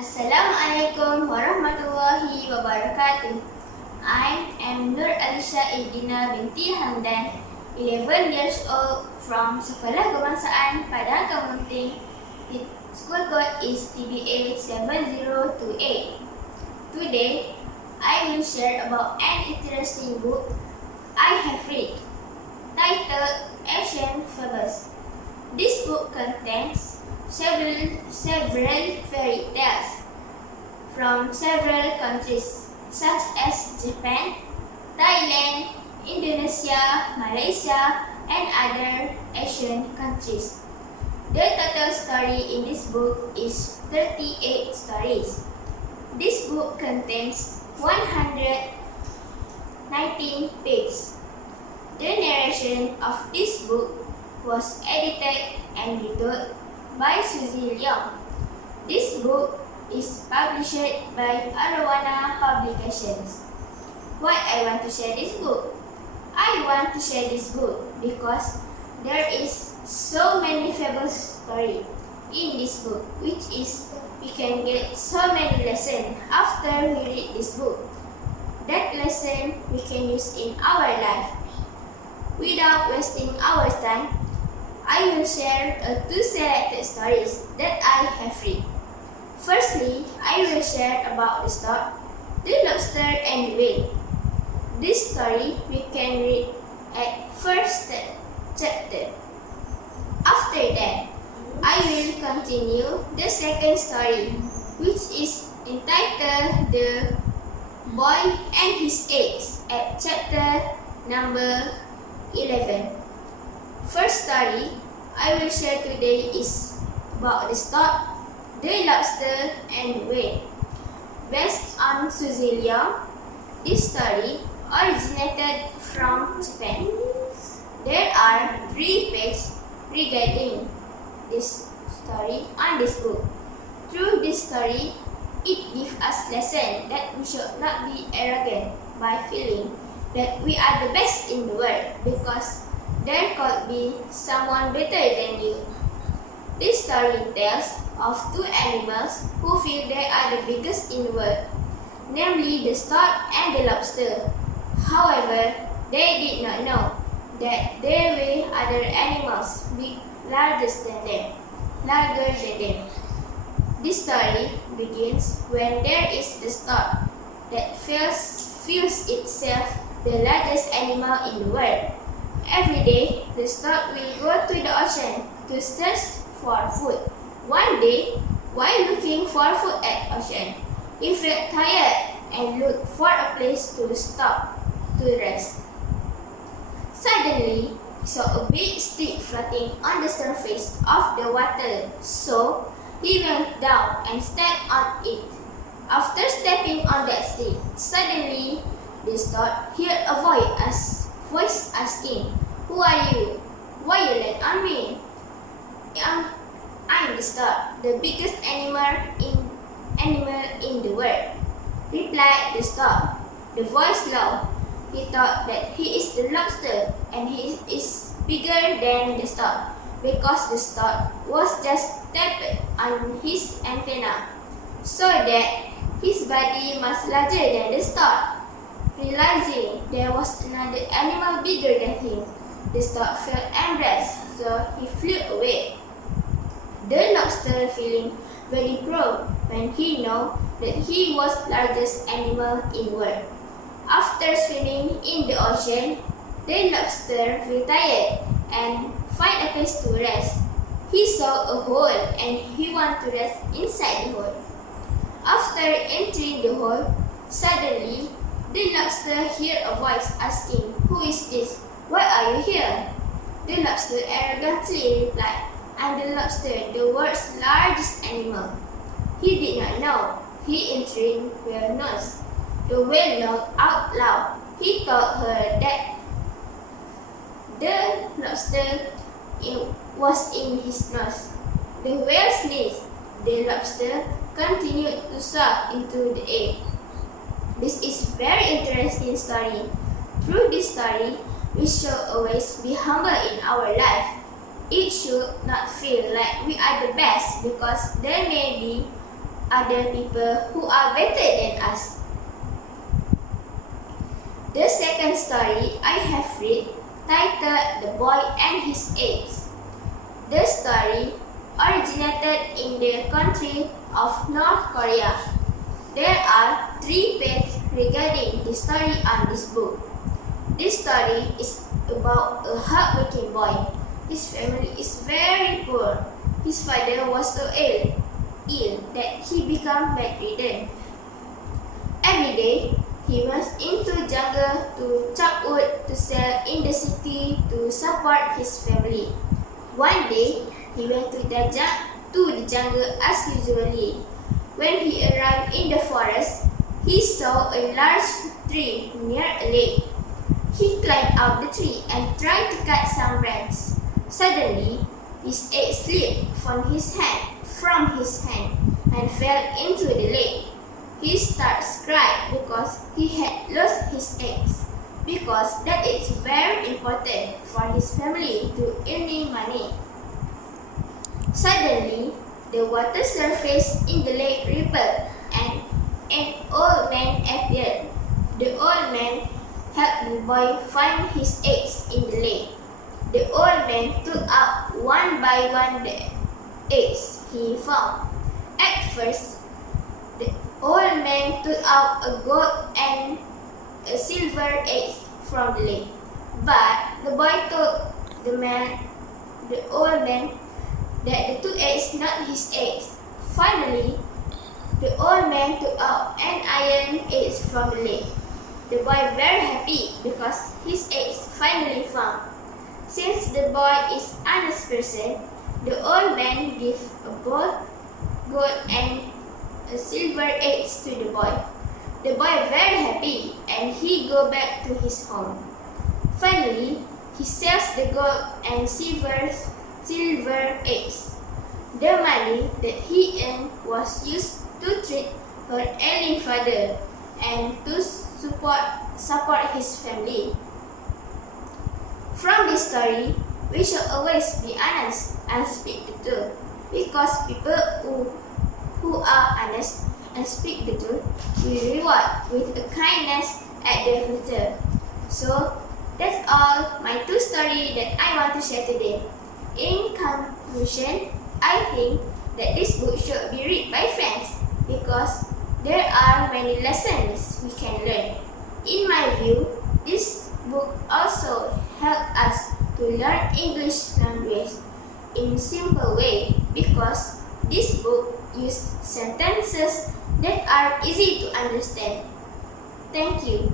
Assalamualaikum warahmatullahi wabarakatuh. I am NUR IRDINA binti HAMDAN, 11 years old from Sekolah Kebangsaan Padang KEMUNTING. School code is TBA 7028. Today, I will share about an interesting book I have read, titled Ancient Fables. This book contains several fairy tales from several countries such as Japan, Thailand, Indonesia, Malaysia, and other Asian countries. The total story in this book is 38 stories. This book contains 119 pages. The narration of this book was edited and retold by Suzy Leong. This book is published by Arowana Publications. Why I want to share this book? I want to share this book because there is so many fable story in this book, which is we can get so many lessons after we read this book. That lesson we can use in our life. Without wasting our time, I will share two selected stories that I have read. Firstly, I will share about the story, The Lobster and the Whale. This story we can read at first chapter. After that, I will continue the second story, which is entitled The Boy and His Eggs at chapter number 11. First story I will share today is about the story, The Lobster and the Whale. Based on Suzy Leong, this story originated from Japan. There are 3 pages regarding this story on this book. Through this story, it gives us lesson that we should not be arrogant by feeling that we are the best in the world because there could be someone better than you. This story tells of 2 animals who feel they are the biggest in the world, namely the stork and the lobster. However, they did not know that there were other animals larger than them. This story begins when there is the stork that feels itself the largest animal in the world. Every day, the stork will go to the ocean to search for food. One day, while looking for food at ocean, he felt tired and looked for a place to stop to rest. Suddenly, he saw a big stick floating on the surface of the water, so he went down and stepped on it. After stepping on that stick, suddenly the stork heard a voice asking, "Who are you? Why you land on me?" I'm the stork, the biggest animal in the world," replied the stork. The voice loud. He thought that he is the lobster and he is bigger than the stork because the stork was just tapped on his antenna, so that his body must larger than the stork. Realizing there was another animal bigger than him, the stork felt embarrassed, so he flew away. The lobster feeling very proud when he knew that he was largest animal in the world. After swimming in the ocean, the lobster felt tired and find a place to rest. He saw a hole and he wanted to rest inside the hole. After entering the hole, suddenly the lobster heard a voice asking, "Who is this? Why are you here?" The lobster arrogantly replied, "I'm the lobster, the world's largest animal." He did not know he entering whale nose. The whale laughed out loud. He told her that the lobster was in his nose. The whale sneezed. The lobster continued to soar into the air. This is very interesting story. Through this story, we should always be humble in our life. It should not feel like we are the best because there may be other people who are better than us. The second story I have read, titled The Boy and His Eggs. The story originated in the country of North Korea. There are 3 pages regarding the story on this book. This story is about a hardworking boy. His family is very poor. His father was so ill that he became bedridden. Every day, he went into the jungle to chop wood to sell in the city to support his family. One day, he went to the jungle as usually. When he arrived in the forest, he saw a large tree near a lake. He climbed up the tree and tried to cut some branches. Suddenly, his egg slipped from his hand and fell into the lake. He started crying because he had lost his eggs, because that is very important for his family to earning money. Suddenly, the water surface in the lake rippled and an old man appeared. The old man helped the boy find his eggs in the lake. The old man took out one by one the eggs he found. At first, the old man took out a gold and a silver egg from the lake. But the boy told the old man, that the 2 eggs not his eggs. Finally, the old man took out an iron egg from the lake. The boy very happy because his eggs finally found. Since the boy is honest person, the old man gave both gold and a silver eggs to the boy. The boy very happy and he go back to his home. Finally, he sells the gold and silver eggs. The money that he earned was used to treat her ailing father and to support his family. From this story, we should always be honest and speak the truth, because people who are honest and speak the truth will reward with a kindness at their future. So, that's all my 2 stories that I want to share today. In conclusion, I think that this book should be read by friends because there are many lessons we can learn. In my view, this book also helps us to learn English language in simple way because this book uses sentences that are easy to understand. Thank you.